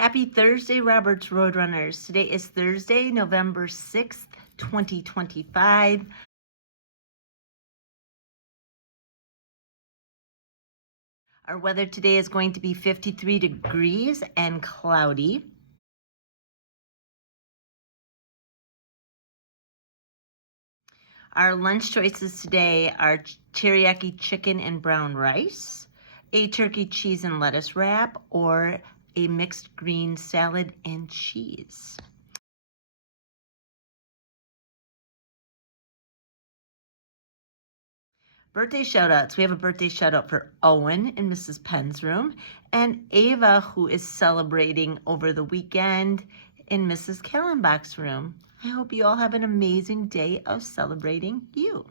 Happy Thursday, Roberts Roadrunners. Today is Thursday, November 6th, 2025. Our weather today is going to be 53 degrees and cloudy. Our lunch choices today are teriyaki chicken and brown rice, a turkey cheese and lettuce wrap, or a mixed green salad and cheese. Birthday shout-outs. We have a birthday shout-out for Owen in Mrs. Penn's room, and Ava, who is celebrating over the weekend in Mrs. Kallenbach's room. I hope you all have an amazing day of celebrating you.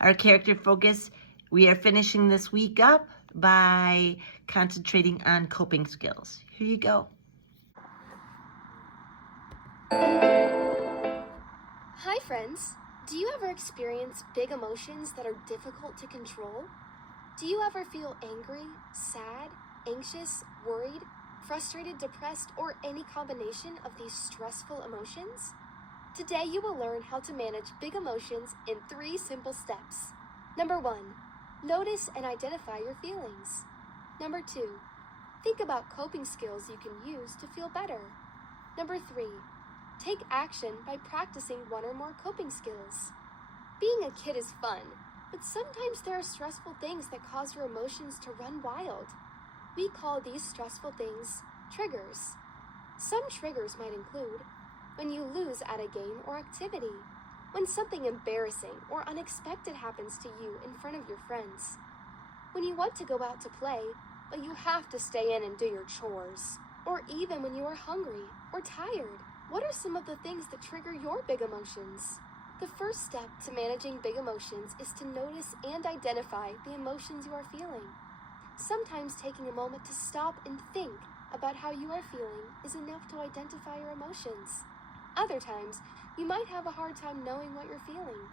Our character focus, we are finishing this week up by concentrating on coping skills. Here you go. Hi friends! Do you ever experience big emotions that are difficult to control? Do you ever feel angry, sad, anxious, worried, frustrated, depressed, or any combination of these stressful emotions? Today you will learn how to manage big emotions in 3 simple steps. Number 1. Notice and identify your feelings. Number 2. Think about coping skills you can use to feel better. Number 3. Take action by practicing 1 or more coping skills. Being a kid is fun, but sometimes there are stressful things that cause your emotions to run wild. We call these stressful things triggers. Some triggers might include when you lose at a game or activity, when something embarrassing or unexpected happens to you in front of your friends, when you want to go out to play, but you have to stay in and do your chores, or even when you are hungry or tired. What are some of the things that trigger your big emotions? The first step to managing big emotions is to notice and identify the emotions you are feeling. Sometimes taking a moment to stop and think about how you are feeling is enough to identify your emotions. Other times, you might have a hard time knowing what you're feeling.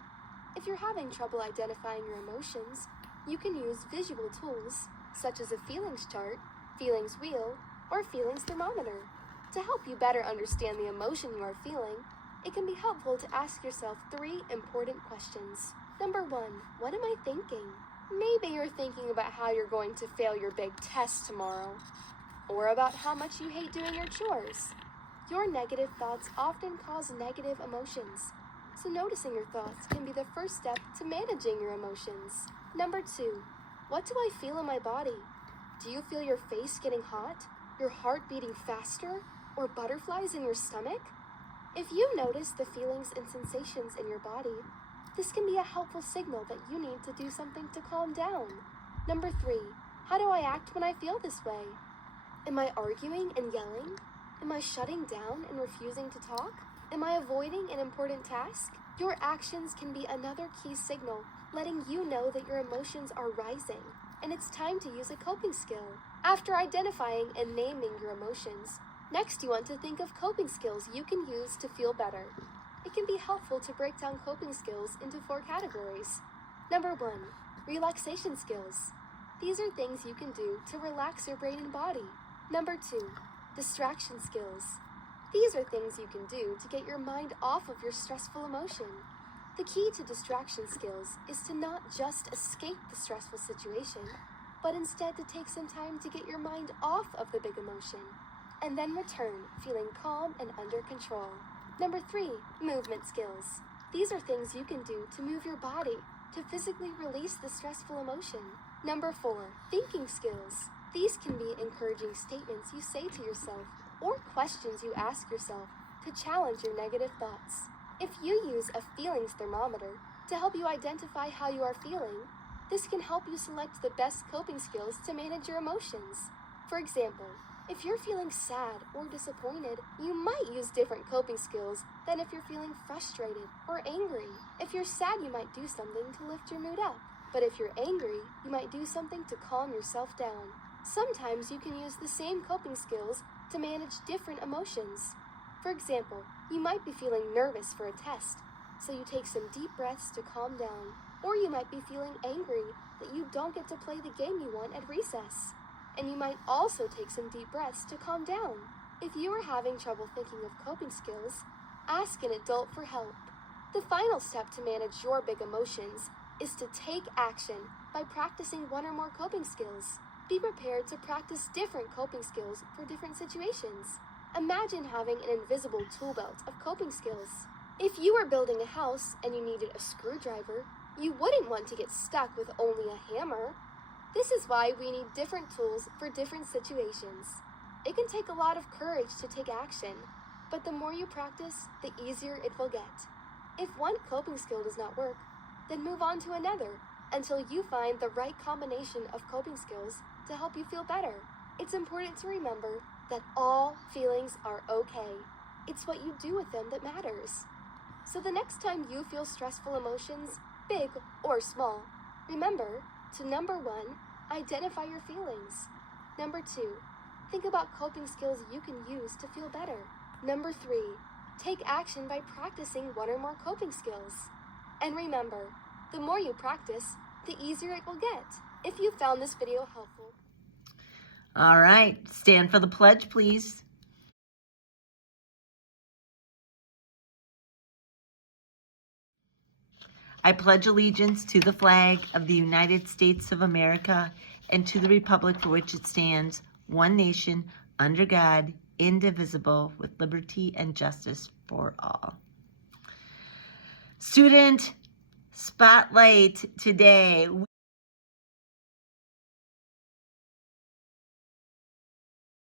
If you're having trouble identifying your emotions, you can use visual tools such as a feelings chart, feelings wheel, or feelings thermometer. To help you better understand the emotion you are feeling, it can be helpful to ask yourself 3 important questions. Number 1, what am I thinking? Maybe you're thinking about how you're going to fail your big test tomorrow, or about how much you hate doing your chores. Your negative thoughts often cause negative emotions, so noticing your thoughts can be the first step to managing your emotions. Number 2, what do I feel in my body? Do you feel your face getting hot, your heart beating faster, or butterflies in your stomach? If you notice the feelings and sensations in your body, this can be a helpful signal that you need to do something to calm down. Number 3, how do I act when I feel this way? Am I arguing and yelling? Am I shutting down and refusing to talk? Am I avoiding an important task? Your actions can be another key signal, letting you know that your emotions are rising, and it's time to use a coping skill. After identifying and naming your emotions, next you want to think of coping skills you can use to feel better. It can be helpful to break down coping skills into 4 categories. Number 1, relaxation skills. These are things you can do to relax your brain and body. Number 2, distraction skills. These are things you can do to get your mind off of your stressful emotion. The key to distraction skills is to not just escape the stressful situation, but instead to take some time to get your mind off of the big emotion, and then return feeling calm and under control. Number 3, movement skills. These are things you can do to move your body, to physically release the stressful emotion. Number 4, thinking skills. These can be encouraging statements you say to yourself, or questions you ask yourself to challenge your negative thoughts. If you use a feelings thermometer to help you identify how you are feeling, this can help you select the best coping skills to manage your emotions. For example, if you're feeling sad or disappointed, you might use different coping skills than if you're feeling frustrated or angry. If you're sad, you might do something to lift your mood up. But if you're angry, you might do something to calm yourself down. Sometimes you can use the same coping skills to manage different emotions. For example, you might be feeling nervous for a test, so you take some deep breaths to calm down. Or you might be feeling angry that you don't get to play the game you want at recess. and you might also take some deep breaths to calm down. If you are having trouble thinking of coping skills, ask an adult for help. The final step to manage your big emotions is to take action by practicing one or more coping skills. Be prepared to practice different coping skills for different situations. Imagine having an invisible tool belt of coping skills. If you were building a house and you needed a screwdriver, you wouldn't want to get stuck with only a hammer. This is why we need different tools for different situations. It can take a lot of courage to take action, but the more you practice, the easier it will get. If one coping skill does not work, then move on to another until you find the right combination of coping skills to help you feel better. It's important to remember that all feelings are okay. It's what you do with them that matters. So the next time you feel stressful emotions, big or small, remember to number 1, identify your feelings. Number 2, think about coping skills you can use to feel better. Number 3, take action by practicing one or more coping skills. And remember, the more you practice, the easier it will get. If you found this video helpful. All right, stand for the pledge, please. I pledge allegiance to the flag of the United States of America and to the republic for which it stands, one nation, under God, indivisible, with liberty and justice for all. Student Spotlight today.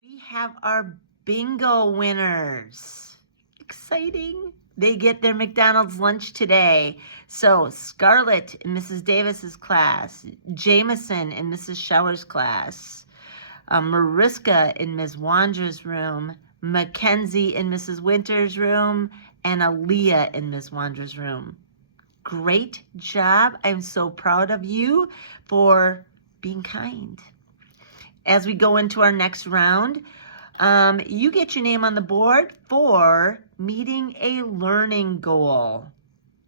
We have our bingo winners. Exciting. They get their McDonald's lunch today. So Scarlett in Mrs. Davis's class, Jameson in Mrs. Shower's class, Mariska in Ms. Wandra's room, Mackenzie in Mrs. Winter's room, and Aaliyah in Ms. Wandra's room. Great job. I'm so proud of you for being kind. As we go into our next round, you get your name on the board for meeting a learning goal.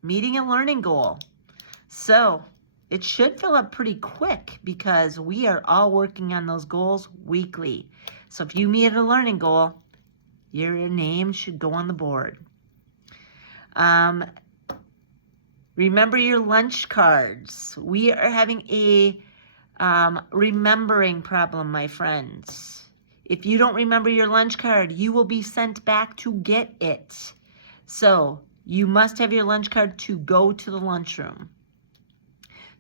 Meeting a learning goal. So it should fill up pretty quick because we are all working on those goals weekly. So if you meet a learning goal, your name should go on the board. Remember your lunch cards. We are having a remembering problem, my friends. If you don't remember your lunch card, you will be sent back to get it. So you must have your lunch card to go to the lunchroom.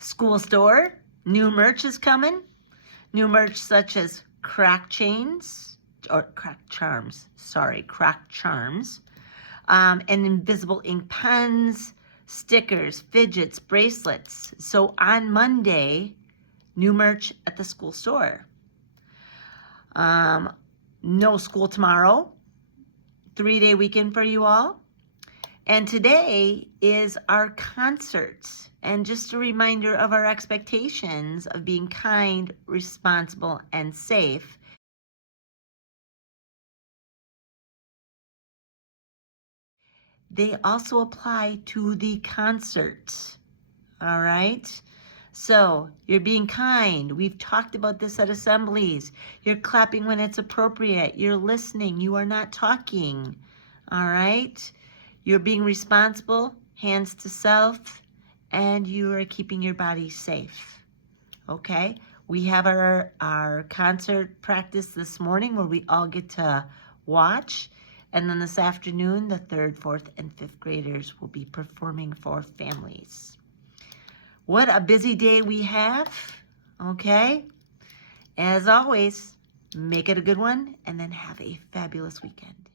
School store, new merch is coming. New merch such as crack charms, and invisible ink pens, stickers, fidgets, bracelets. So on Monday, new merch at the school store. No school tomorrow. 3-day weekend for you all. And today is our concert. And just a reminder of our expectations of being kind, responsible, and safe. They also apply to the concert. All right? So you're being kind. We've talked about this at assemblies. You're clapping when it's appropriate. You're listening. You are not talking. All right? You're being responsible, hands to self, and you are keeping your body safe. Okay? We have our concert practice this morning where we all get to watch. And then this afternoon, the 3rd, 4th, and 5th graders will be performing for families. What a busy day we have, okay? As always, make it a good one and then have a fabulous weekend.